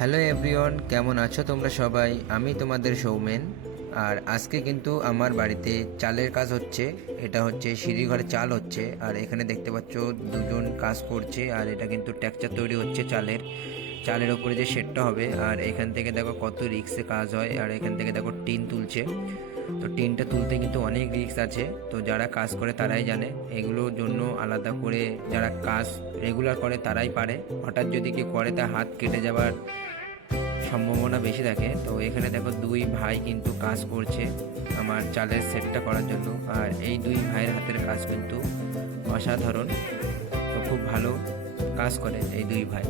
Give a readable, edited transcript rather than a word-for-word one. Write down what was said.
Hello everyone, কেমন আছো তোমরা সবাই? আমি তোমাদের সৌমেন। আর আজকে কিন্তু আমার বাড়িতে চালের কাজ হচ্ছে। এটা হচ্ছে সিঁড়িঘরে চাল হচ্ছে। আর এখানে দেখতে পাচ্ছ দুজন কাজ করছে। আর এটা কিন্তু টেক্সচার তৈরি হচ্ছে চালের ওপরে যে শেডটা হবে। আর এখান থেকে দেখো কত রিক্সে কাজ হয়। আর এখান থেকে দেখো টিন তুলছে। তো টিনটা তুলতে কিন্তু অনেক রিক্স আছে। তো যারা কাজ করে তারাই জানে। এগুলোর জন্য আলাদা করে যারা কাজ রেগুলার করে তারাই পারে। হঠাৎ যদি কেউ করে তার হাত কেটে যাওয়ার সম্ভাবনা বেশি থাকে। তো এখানে দেখো দুই ভাই কিন্তু কাজ করছে আমার চালের সেটটা করার জন্য। আর এই দুই ভাইয়ের হাতের কাজ কিন্তু অসাধারণ। তো খুব ভালো কাজ করে এই দুই ভাই।